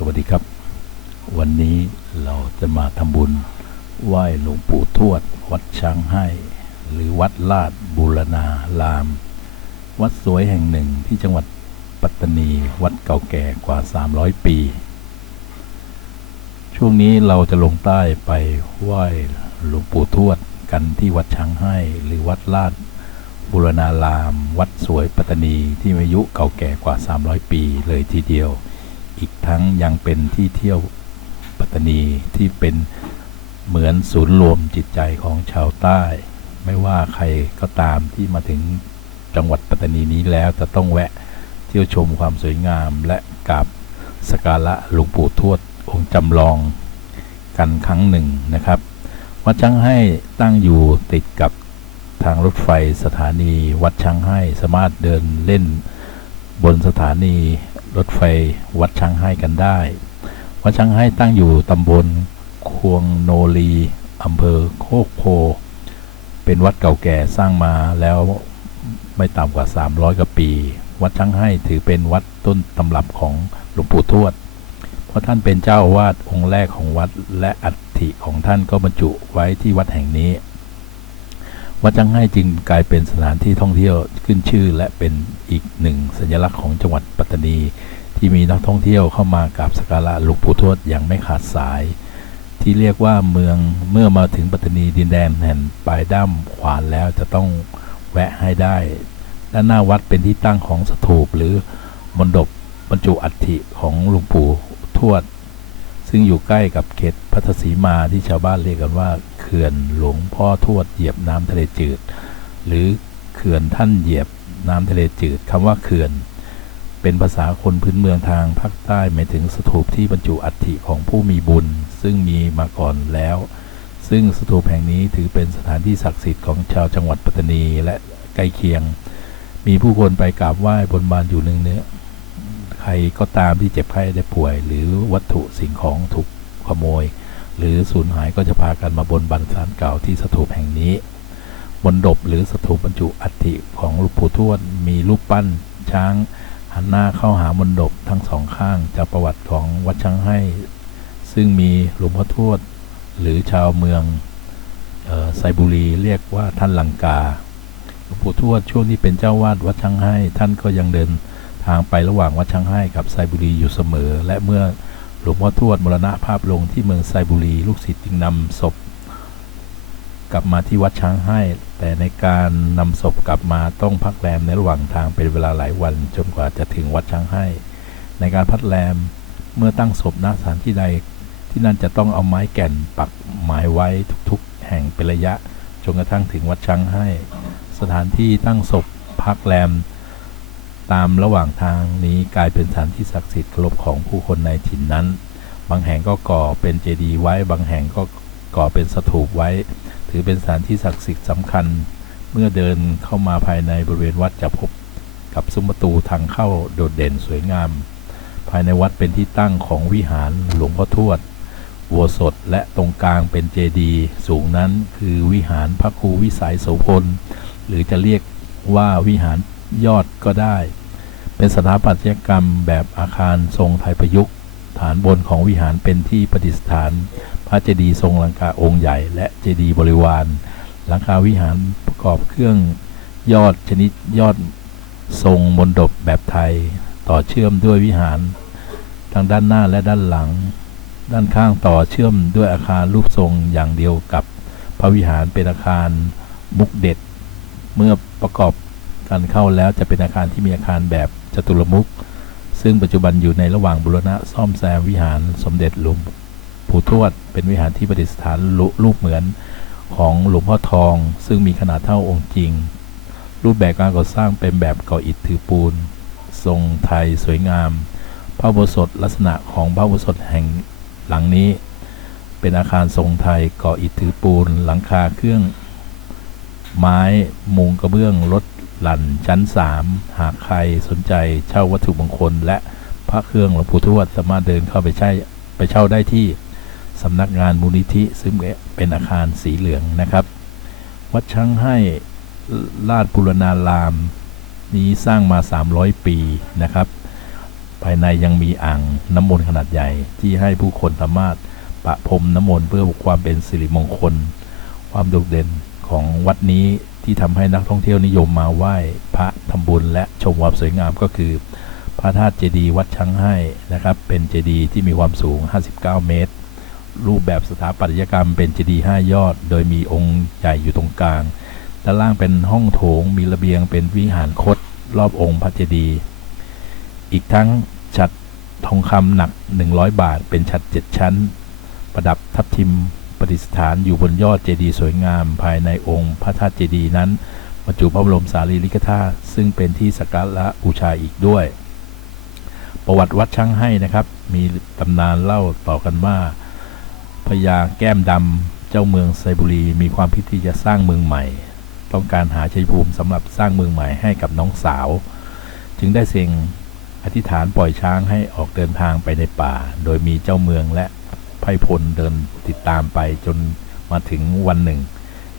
สวัสดีครับ วันนี้เราจะมาทำบุญไหว้หลวงปู่ทวด วัดช้างให้ หรือวัดลาดบูรณาราม วัดสวยแห่งหนึ่งที่จังหวัดปัตตานีวัดเก่าแก่กว่า 300 ปี ช่วงนี้เราจะลงใต้ไปไหว้หลวงปู่ทวดกันที่วัดช้างให้ หรือวัดลาดบูรณาราม วัดสวยปัตตานีที่มีอายุเก่าแก่กว่า 300 ปีเลยทีเดียว อีกทั้งยังเป็นที่เที่ยวปัตตานีที่เป็นเหมือนศูนย์รวมจิตใจของชาวใต้ ไม่ว่าใครก็ตามที่มาถึงจังหวัดปัตตานีนี้แล้วจะต้องแวะเที่ยวชมความสวยงามและกราบสการะหลวงปู่ทวดองค์จำลองกันครั้งหนึ่งนะครับวัดช้างให้ตั้งอยู่ติดกับทางรถไฟสถานีวัดช้างให้สามารถเดินเล่นบนสถานี รถไฟวัดช้างให้กันได้ วัดช้างให้ตั้งอยู่ตำบลควงโนรีอำเภอโคกโพ เป็นวัดเก่าแก่สร้างมาแล้วไม่ต่ำกว่า 300 กว่าปี วัดช้างให้ถือเป็นวัดต้นตำรับของหลวงปู่ทวด เพราะท่านเป็นเจ้าอาวาดองค์แรกของวัดและอัฐิของท่านก็บรรจุไว้ที่วัดแห่งนี้ วัดจังให้จึงกลายเป็นสถานที่ท่องเที่ยวขึ้นชื่อ และเป็นอีกหนึ่งสัญลักษณ์ของจังหวัดปัตตานี ที่มีนักท่องเที่ยวเข้ามากราบสักการะหลวงปู่ทวดอย่างไม่ขาดสาย ที่เรียกว่าเมืองเมื่อมาถึงปัตตานีดินแดนแห่งปลายด้ามขวานแล้วจะต้องแวะให้ได้ ด้านหน้าวัดเป็นที่ตั้งของสถูปหรือมณฑปบรรจุอัฐิของหลวงปู่ทวด ซึ่งอยู่ใกล้กับเขตพัทสีมาที่ชาวบ้านเรียกกันว่าเขื่อนหลวงพ่อทวดเหยียบน้ำทะเลจืด หรือเขื่อนท่านเหยียบน้ำทะเลจืดคำว่าเขื่อน เป็นภาษาคนพื้นเมืองทางภาคใต้หมายถึงสถูปที่บรรจุอัฐิของผู้มีบุญ ซึ่งมีมาก่อนแล้ว ซึ่งสถูปแห่งนี้ถือเป็นสถานที่ศักดิ์สิทธิ์ของชาวจังหวัดปัตตานีและใกล้เคียง มีผู้คนไปกราบไหว้บนบานอยู่หนึ่งเนื้อ รก็ตามที่เจ็บไข้ได้ป่วย หรือวัตถุสิ่งของถูกขโมย หรือสูญหายก็จะพากันมาบนบันสารเก่าที่สถูปแห่งนี้ บนดบหรือสถูปบรรจุอัฐิของหลวงปู่ทวดมีรูปปั้นช้างหันหน้าเข้าหามนดบทั้งสองข้างจากประวัติของวัดช้างให้ ซึ่งมีหลวงพ่อทวดหรือชาวเมืองไซบุรีเรียกว่าท่านลังกาหลวงปู่ทวดช่วงที่เป็นเจ้าวาดวัดช้างให้ ท่านก็ยังเดิน ทางไประหว่างวัดช้างให้กับไซบุรีอยู่เสมอ และเมื่อหลวงพ่อทวดมรณภาพลงที่เมืองไซบุรีลูกศิษย์จึงนำศพ กลับมาที่วัดช้างให้ แต่ในการนำศพกลับมาต้องพักแรมในระหว่างทางเป็นเวลาหลายวันจนกว่าจะถึงวัดช้างให้ ในการพักแรมเมื่อตั้งศพณสถานที่ใดที่นั่นจะต้องเอาไม้แก่นปักหมายไว้ทุกๆ แห่งเป็นระยะจนกระทั่งถึงวัดช้างให้ สถานที่ตั้งศพพักแรม ตามระหว่างทางนี้กลายเป็นสถานที่ศักดิ์สิทธิ์เคารพของผู้คนในถิ่นนั้น บางแห่งก็ก่อเป็นเจดีย์ไว้ บางแห่งก็ก่อเป็นสถูปไว้ ถือเป็นสถานที่ศักดิ์สิทธิ์สำคัญ เมื่อเดินเข้ามาภายในบริเวณวัดจะพบกับซุ้มประตูทางเข้าโดดเด่นสวยงาม ภายในวัดเป็นที่ตั้งของวิหารหลวงพ่อทวดอุโบสถและตรงกลางเป็นเจดีย์สูงนั้นคือวิหารพระครูวิสัยโสพล หรือจะเรียกว่าวิหารยอดก็ได้ เป็นสถาปัตยกรรมแบบอาคารทรงไทยประยุกต์ ฐานบนของวิหารเป็นที่ประดิษฐาน พระเจดีย์ทรงลังกาองค์ใหญ่ และเจดีย์บริวาร หลังคาวิหารประกอบเครื่องยอดชนิดยอดทรงมนดบแบบไทย ต่อเชื่อมด้วยวิหารทางด้านหน้าและด้านหลัง ด้านข้างต่อเชื่อมด้วยอาคารรูปทรงอย่างเดียวกับพระวิหารเป็นอาคารมุกเด็ด เมื่อประกอบการเข้าแล้วจะเป็นอาคารที่มีอาคารแบบ จตุรมุขซึ่งปัจจุบันอยู่ในระหว่างบูรณะซ่อมแซมวิหารสมเด็จหลวงปู่ทวด เป็นวิหารที่ประดิษฐานรูปเหมือนของหลวงพ่อทอง ซึ่งมีขนาดเท่าองค์จริง รูปแบบการก่อสร้างเป็นแบบก่ออิฐถือปูน ทรงไทยสวยงาม พระอุโบสถลักษณะของพระอุโบสถแห่งหลังนี้ เป็นอาคารทรงไทยก่ออิฐถือปูน หลังคาเครื่องไม้มุงกระเบื้องรถ ลันชั้น 3 หากใครสนใจเช่าวัตถุมงคล และพระเครื่องหลวงปู่ทวดสามารถเดินเข้าไปใช้ไปเช่าได้ที่สำนักงานมูลนิธิซึ่งเป็นอาคารสีเหลืองนะครับ วัดช้างให้ลาดบุรณารามนี้สร้างมา 300 ปีนะครับ ภายในยังมีอ่างน้ำมนต์ขนาดใหญ่ ที่ให้ผู้คนสามารถประพรมน้ำมนต์เพื่อความเป็นสิริมงคล ความโดดเด่นของวัดนี้ ที่ทำให้นักท่องเที่ยวนิยมมาไหว้พระทำบุญและชมความสวยงามก็คือ พระธาตุเจดีย์วัดช้างให้นะครับ เป็นเจดีย์ที่มีความสูง 59 เมตร รูปแบบสถาปัตยกรรมเป็นเจดีย์5ยอด โดยมีองค์ใหญ่อยู่ตรงกลางด้านล่างเป็นห้องโถงมีระเบียงเป็นวิหารคดรอบองค์พระเจดีย์อีกทั้งฉัดทองคำหนัก 100 บาท เป็นฉัดเจ็ดชั้น ประดับทับทิม ประดิษฐานอยู่บนยอดเจดีย์สวยงาม ภายในองค์พระธาตุเจดีย์นั้นบรรจุพระบรมสารีริกธาตุซึ่งเป็นที่สักการะบูชาอีกด้วย ประวัติวัดช่างให้นะครับ มีตำนานเล่าต่อกันว่าพญาแก้มดำเจ้าเมืองไซบุรีมีความคิดที่จะสร้างเมืองใหม่ ต้องการหาชัยภูมิสำหรับสร้างเมืองใหม่ให้กับน้องสาว จึงได้เสียงอธิษฐานปล่อยช้างให้ออกเดินทางไปในป่า โดยมีเจ้าเมืองและ พ่พลเดินติดตามไปจนมาถึงวันหนึ่ง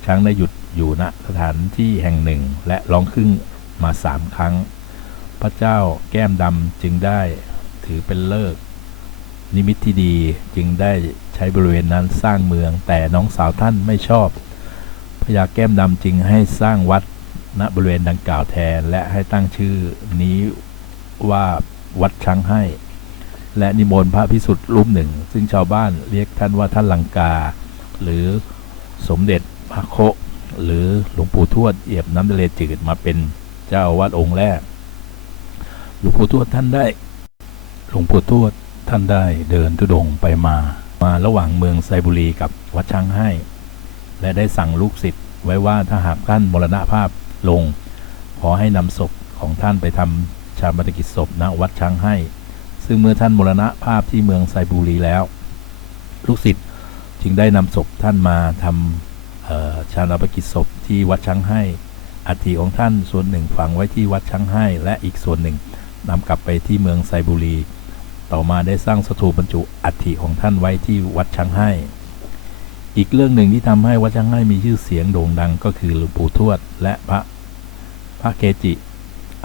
ช้างได้หยุดอยู่ณสถานที่แห่งหนึ่งและร้องครึ่งมาสามครั้ง พระเจ้าแก้มดำจึงได้ถือเป็นเลิก นิมิตที่ดีจึงได้ใช้บริเวณนั้นสร้างเมือง แต่น้องสาวท่านไม่ชอบพญาแก้มดำจึงให้สร้างวัดณบริเวณดังกล่าวแทนและให้ตั้งชื่อนี้ว่าวัดช้างให้ และนิมนต์พระพิสุทธิ์รูปหนึ่ง ซึ่งชาวบ้านเรียกท่านว่าท่านลังกา หรือสมเด็จพระโคหรือหลวงปู่ทวดเอียบน้ำทะเลจืดมาเป็นเจ้าอาวาดองค์แรก หลวงปู่ทวดท่านได้ หลวงปู่ทวดท่านได้เดินทุดงไปมา มาระหว่างเมืองไซบุรีกับวัดช้างให้ และได้สั่งลูกศิษย์ไว้ว่าถ้าหากท่านมรณภาพลง ขอให้นำศพของท่านไปทำชาปนกิจศพณวัดช้างให้ ซึ่งเมื่อท่านมรณภาพที่เมืองไซบุรีแล้ว ลูกศิษย์จึงได้นำศพท่านมาทำเอ่อชาปกิจศพที่วัดช้างให้อัฐิของท่านส่วนหนึ่งฝังไว้ที่วัดช้างให้ และอีกส่วนหนึ่งนำกลับไปที่เมืองไซบุรี ต่อมาได้สร้างสถูปบรรจุอัฐิของท่านไว้ที่วัดช้างให้ อีกเรื่องหนึ่งที่ทำให้วัดช้างให้มีชื่อเสียงโด่งดังก็คือหลวงปู่ทวด และพระพระเกจิ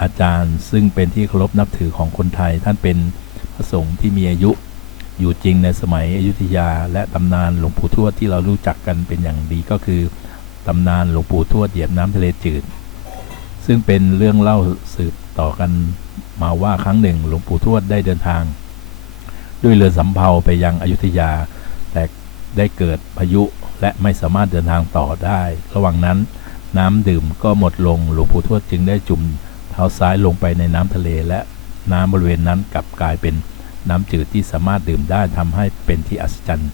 อาจารย์ซึ่งเป็นที่เคารพนับถือของคนไทยท่านเป็น พระสงฆ์ที่มีอายุอยู่จริงในสมัยอยุธยา และตำนานหลวงปู่ทวดที่เรารู้จักกันเป็นอย่างดีก็คือตำนานหลวงปู่ทวดเหยียบน้ำทะเลจืด ซึ่งเป็นเรื่องเล่าสืบต่อกันมาว่าครั้งหนึ่งหลวงปู่ทวดได้เดินทาง ด้วยเรือสำเภาไปยังอยุธยา แต่ได้เกิดพายุและไม่สามารถเดินทางต่อได้ ระหว่างนั้นน้ำดื่มก็หมดลงหลวงปู่ทวดจึงได้จุ่มเท้าซ้ายลงไปในน้ำทะเลและ น้ำบริเวณนั้นกลับกลายเป็นน้ำจืดที่สามารถดื่มได้ทำให้เป็นที่อัศจรรย์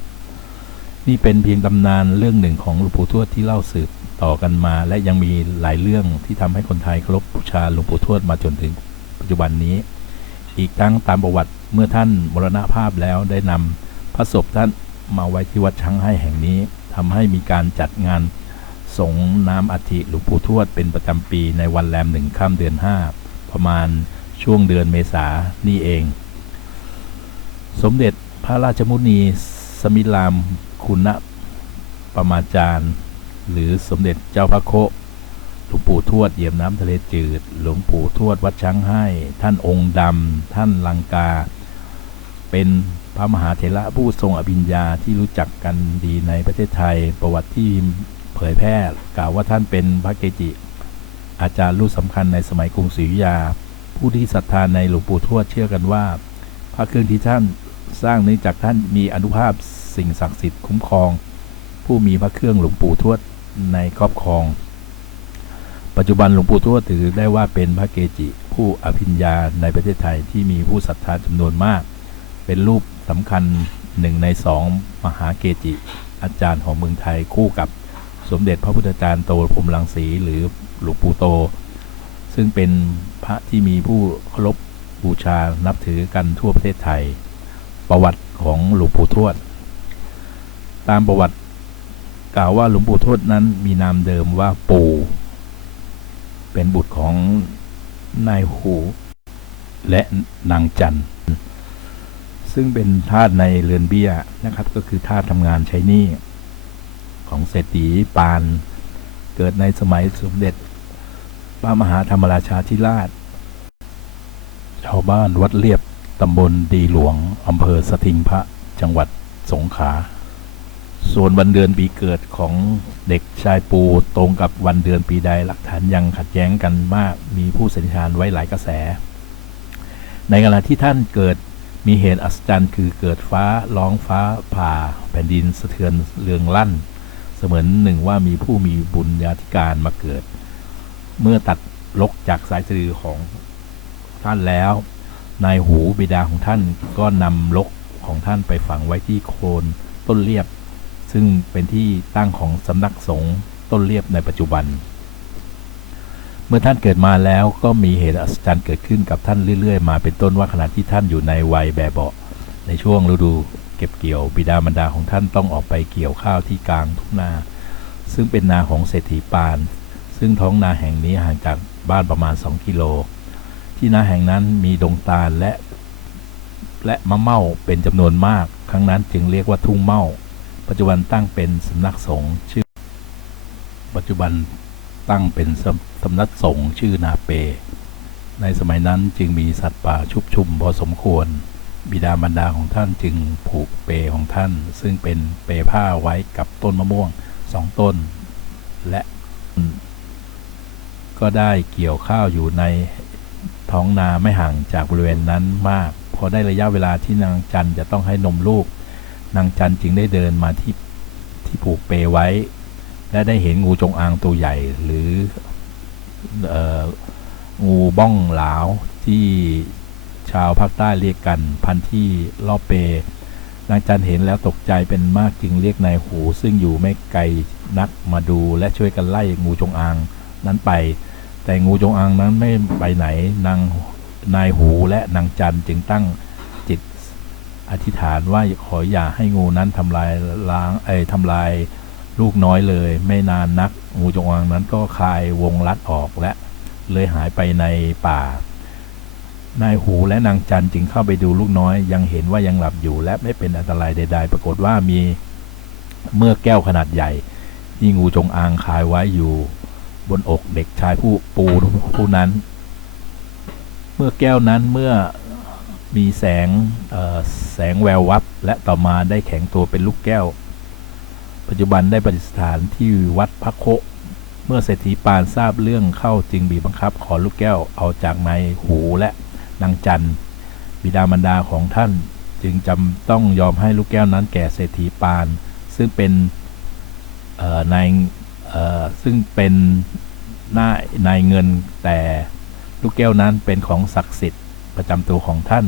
นี่เป็นเพียงตำนานเรื่องหนึ่งของหลวงปู่ทวดที่เล่าสืบต่อกันมา และยังมีหลายเรื่องที่ทำให้คนไทยเคารพบูชาหลวงปู่ทวดมาจนถึงปัจจุบันนี้ อีกทั้งตามประวัติเมื่อท่านมรณภาพแล้วได้นำพระศพท่านมาไว้ที่วัดช้างให้แห่งนี้ทำให้มีการจัดงานสงน้ำอัฐิหลวงปู่ทวดเป็นประจำปีในวันแรมหนึ่งข้ามเดือนห้าประมาณ ช่วงเดือนเมษานี่เอง สมเด็จพระราชมุนีสมิรามคุณะประมาจารย์ หรือสมเด็จเจ้าพระโคหลวงปู่ทวดเยี่ยบน้ำทะเลจืด หลวงปู่ทวดวัดช้างให้ ท่านองค์ดำ ท่านลังกา เป็นพระมหาเถระผู้ทรงอภิญญาที่รู้จักกันดีในประเทศไทย ประวัติที่เผยแพร่กล่าวว่าท่านเป็นพระเกจิ อาจารย์รู้สำคัญในสมัยกรุงศรีอยุธยา ผู้ที่ศรัทธาในหลวงปู่ทวดเชื่อกันว่า พระเครื่องที่ท่านสร้างนื่องจากท่านมีอนุภาพสิ่งศักดิ์สิทธิ์คุ้มครอง ผู้มีพระเครื่องหลวงปู่ทวดในครอบครอง ปัจจุบันหลวงปู่ทวดถือได้ว่าเป็นพระเกจิ ผู้อภิญญาในประเทศไทยที่มีผู้ศรัทธาจำนวนมาก เป็นรูปสำคัญหนึ่งในสองมหาเกจิ อาจารย์ของเมืองไทยคู่กับสมเด็จพระพุทธจารย์โตพรมรังสีหรือหลวงปู่โต ซึ่งเป็นพระที่มีผู้เคารพบูชานับถือกันทั่วประเทศไทย ประวัติของหลวงปู่ทวด ตามประวัติกล่าวว่าหลวงปู่ทวดนั้นมีนามเดิมว่าปู่ เป็นบุตรของนายหูและนางจันทร์ซึ่งเป็นทาสในเรือนเบี้ยนะครับ ก็คือทาสทำงานใช้หนี้ของเศรษฐีปาน เกิดในสมัยสมเด็จ พระมหาธรรมราชาธิราช ชาวบ้านวัดเรียบตำบลดีหลวงอำเภอสถิงพระจังหวัดสงขลาส่วนวันเดือนปีเกิดของเด็กชายปูตรงกับวันเดือนปีใดหลักฐานยังขัดแย้งกันมาก มีผู้สันนิษฐานไว้หลายกระแส ในขณะที่ท่านเกิดมีเหตุอัศจรรย์คือเกิดฟ้าร้องฟ้าผ่า แผ่นดินสะเทือนเรืองลั่น เสมือนหนึ่งว่ามีผู้มีบุญญาธิการมาเกิด เมื่อตัดลกจากสายสะดือของท่านแล้วนายหูบิดาของท่านก็นำลกของท่านไปฝังไว้ที่โคนต้นเลียบ ซึ่งเป็นที่ตั้งของสำนักสงฆ์ต้นเลียบในปัจจุบัน เมื่อท่านเกิดมาแล้วก็มีเหตุอัศจรรย์เกิดขึ้นกับท่านเรื่อย ๆ มาเป็นต้นว่าขณะที่ท่านอยู่ในวัยแบบเบาะในช่วงฤดูเก็บเกี่ยวบิดามารดาของท่านต้องออกไปเกี่ยวข้าวที่กลางทุ่งนา ซึ่งเป็นนาของเศรษฐีปาน ซึ่งท้องนาแห่งนี้ห่างจากบ้านประมาณ 2 กิโล ที่นาแห่งนั้นมีดงตาลและ และมะเม่าเป็นจำนวนมาก ครั้งนั้นจึงเรียกว่าทุ่งเม่า ปัจจุบันตั้งเป็นสำนักสงฆ์ชื่อ ปัจจุบันตั้งเป็นสำสำนักสงฆ์ชื่อนาเป ในสมัยนั้นจึงมีสัตว์ป่าชุบชุมพอสมควร บิดามารดาของท่านจึงผูกเปของท่าน ซึ่งเป็นเปผ้าไว้กับต้นมะม่วงสองต้น และ ก็ได้เกี่ยวข้าวอยู่ในท้องนาไม่ห่างจากบริเวณนั้นมาก พอได้ระยะเวลาที่นางจันจะต้องให้นมลูก นางจันจึงได้เดินมาที่ที่ผูกเปไว้ และได้เห็นงูจงอางตัวใหญ่ หรืออองูบ้องหลาวที่ชาวภาคใต้เรียกกันพันที่รอบเป นางจันเห็นแล้วตกใจเป็นมากจึงเรียกนายหู ซึ่งอยู่ไม่ไกลนักมาดูและช่วยกันไล่งูจงอาง นั้นไป แต่งูจงอางนั้นไม่ไปไหนนางนายหูและนางจันจึงตั้งจิตอธิษฐานว่าขออย่าให้งูนั้นทำลายล้างเอ้ทำลายลูกน้อยเลย ไม่นานนัก งูจงอางนั้นก็คลายวงลัดออกและเลยหายไปในป่านายหูและนางจันจึงเข้าไปดูลูกน้อย ยังเห็นว่ายังหลับอยู่ และไม่เป็นอันตรายใด ๆ ปรากฏว่ามีเมื่อแก้วขนาดใหญ่ที่งูจงอางคายไว้อยู่ บนอกเด็กชายผู้ปูผู้นั้น เมื่อแก้วนั้นเมื่อมีแสงแสงแวววับ และต่อมาได้แข็งตัวเป็นลูกแก้ว ปัจจุบันได้ประดิษฐานที่วัดพระโคเมื่อเศรษฐีปานทราบเรื่องเข้าจึงบีบบังคับ ขอลูกแก้วเอาจากนายหูและนางจันบิดามารดาของท่าน จึงจำต้องยอมให้ลูกแก้วนั้นแก่เศรษฐีปาน ซึ่งเป็นนาย ซึ่งเป็นนายนายเงินแต่ลูกแก้วนั้นเป็นของศักดิ์สิทธิ์ประจำตัวของท่าน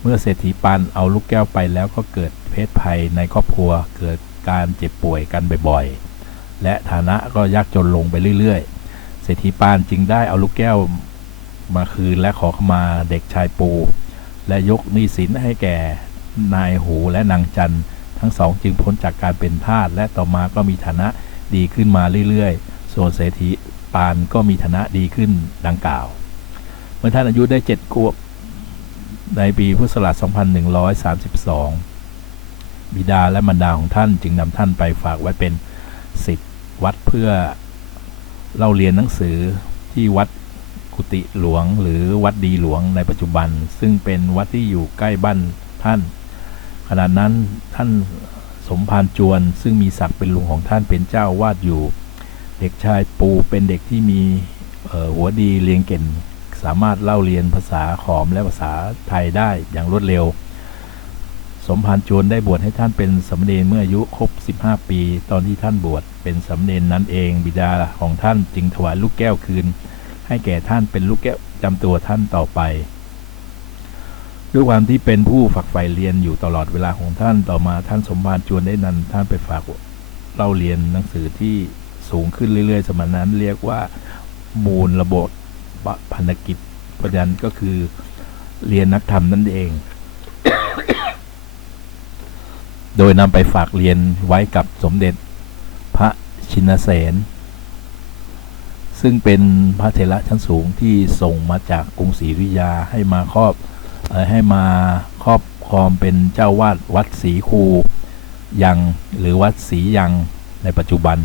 เมื่อเศรษฐีปานเอาลูกแก้วไปแล้วก็เกิดเพศภัยในครอบครัวเกิดการเจ็บป่วยกันบ่อยๆ และฐานะก็ยากจนลงไปเรื่อยๆ เศรษฐีปานจึงได้เอาลูกแก้วมาคืนและขอขมาเด็กชายปู และยกหนี้สินให้แก่นายหูและนางจันทั้งสองจึงพ้นจากการเป็นทาสและต่อมาก็มีฐานะ ดีขึ้นมาเรื่อยๆ ส่วนเศรษฐีปานก็มีฐานะดีขึ้นดังกล่าว เมื่อท่านอายุได้เจ็ดขวบในปีพุทธศักราช2132 บิดาและมารดาของท่านจึงนำท่านไปฝากไว้เป็นศิษย์วัดเพื่อเล่าเรียนหนังสือที่วัดกุฏิหลวงหรือวัดดีหลวงในปัจจุบัน ซึ่งเป็นวัดที่อยู่ใกล้บ้านท่าน ขณะนั้นท่าน สมภารจวน ซึ่งมีศักดิ์เป็นลุงของท่านเป็นเจ้าวาดอยู่ เด็กชายปูเป็นเด็กที่มีหัวดีเรียนเก่งสามารถเล่าเรียนภาษาขอมและภาษาไทยได้อย่างรวดเร็ว สมภารจวนได้บวชให้ท่านเป็นสมเณรเมื่ออายุครบ 15 ปี ตอนที่ท่านบวชเป็นสมเณรนั้นเองบิดาของท่านจึงถวายลูกแก้วคืน ให้แก่ท่านเป็นลูกแก้วจำตัวท่านต่อไป ด้วยความที่เป็นผู้ฝักใฝ่เรียนอยู่ตลอดเวลาของท่านต่อมาท่านสมภารจวนได้นำท่านไปฝากเล่าเรียนหนังสือที่สูงขึ้นเรื่อยๆ สมัยนั้นเรียกว่ามูลระบบพันธกิจเพระฉะนั้นก็คือเรียนนักธรรมนั่นเอง โดยนำไปฝากเรียนไว้กับสมเด็จพระชินเสนซึ่งเป็นพระเถระชั้นสูงที่ส่งมาจากกรุงศรีอยุธยาให้มาครอบ ให้มาครอบครองเป็นเจ้าวาดวัดศรีคูยังหรือวัดศรียังในปัจจุบัน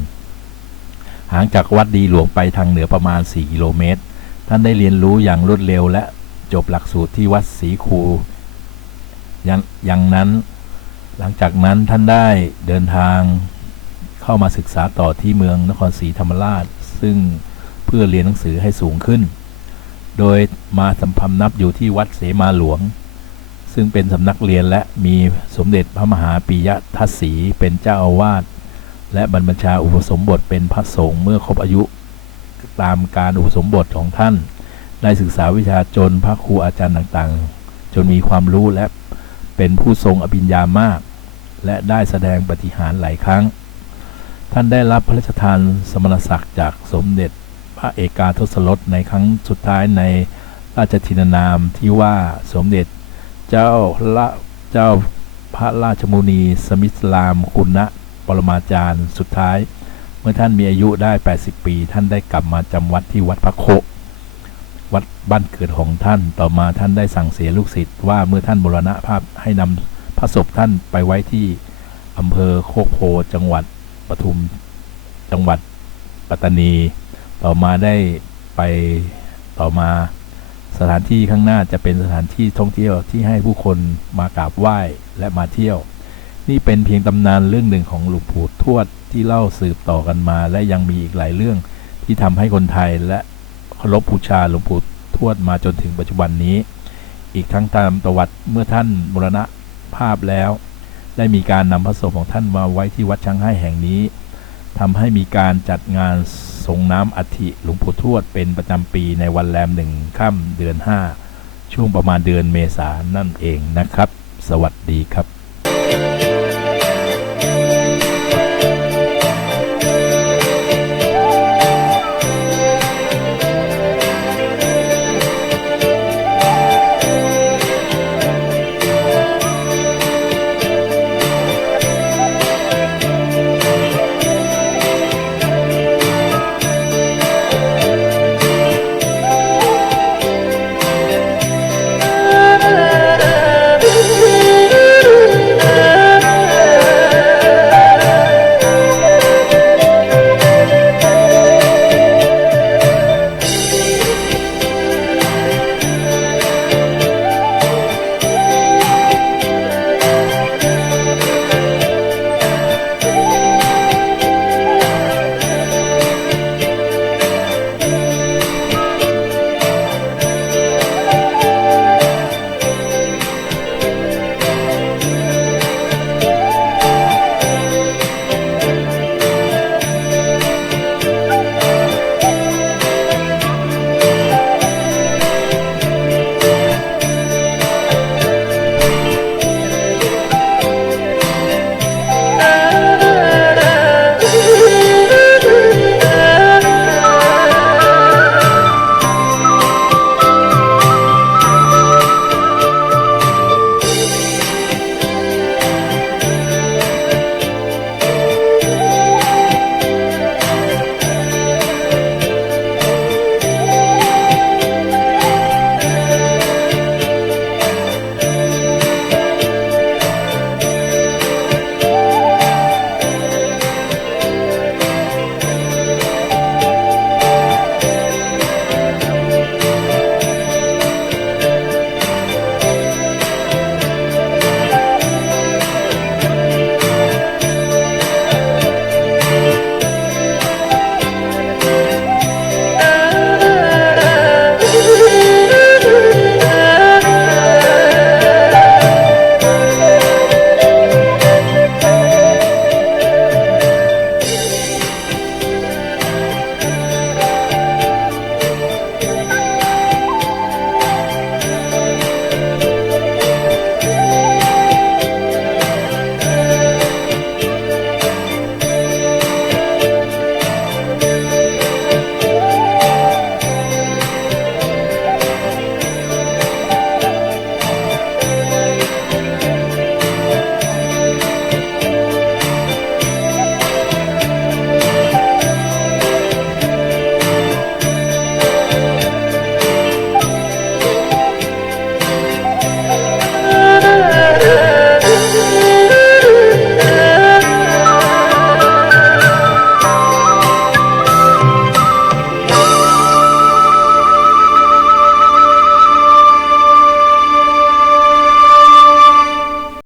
ห่างจากวัดดีหลวงไปทางเหนือประมาณ 4 กิโลเมตร ท่านได้เรียนรู้อย่างรวดเร็วและจบหลักสูตรที่วัดศรีคูยยังนั้น หลังจากนั้นท่านได้เดินทางเข้ามาศึกษาต่อที่เมืองนครศรีธรรมราช ซึ่งเพื่อเรียนหนังสือให้สูงขึ้น โดยมาสัมพำนับอยู่ที่วัดเสมาหลวง ซึ่งเป็นสำนักเรียนและมีสมเด็จพระมหาปิยทัศสีเป็นเจ้าอาวาสและบรรพชาอุปสมบทเป็นพระสงฆ์เมื่อครบอายุ ตามการอุปสมบทของท่าน ได้ศึกษาวิชาจนพระครูอาจารย์ต่างๆ จนมีความรู้และเป็นผู้ทรงอภิญญามาก และได้แสดงปฏิหารหลายครั้ง ท่านได้รับพระราชทานสมณศักดิ์จากสมเด็จ พระเอกาทศรสในครั้งสุดท้ายในราชทินานามที่ว่าสมเด็จเจ้าละเจ้าพระราชมุนีสมิสลามคุณะปรมาจารย์สุดท้าย เมื่อท่านมีอายุได้ 80 ปี ท่านได้กลับมาจำวัดที่วัดพระโค วัดบ้านเกิดของท่านต่อมาท่านได้สั่งเสียลูกศิษย์ว่าเมื่อท่านบรณภาพให้นำพระศพท่านไปไว้ที่อำเภอโคกโพจังหวัดปทุมจังหวัดปัตตานี ต่อมาได้ไปต่อมาสถานที่ข้างหน้าจะเป็นสถานที่ท่องเที่ยวที่ให้ผู้คนมากราบไหว้และมาเที่ยว นี่เป็นเพียงตำนานเรื่องหนึ่งของหลวงปู่ทวดที่เล่าสืบต่อกันมา และยังมีอีกหลายเรื่องที่ทำให้คนไทยและเคารพบูชาหลวงปู่ทวดมาจนถึงปัจจุบันนี้ อีกทั้งตามประวัติเมื่อท่านมรณภาพแล้ว ได้มีการนำพระศพของท่านมาไว้ที่วัดช้างให้แห่งนี้ทำให้มีการจัดงาน ทรงน้ำอัฐิหลวงปู่ทวดเป็นประจำปีในวันแรมหนึ่งค่ำเดือน 5 ช่วงประมาณเดือนเมษานั่นเองนะครับ สวัสดีครับ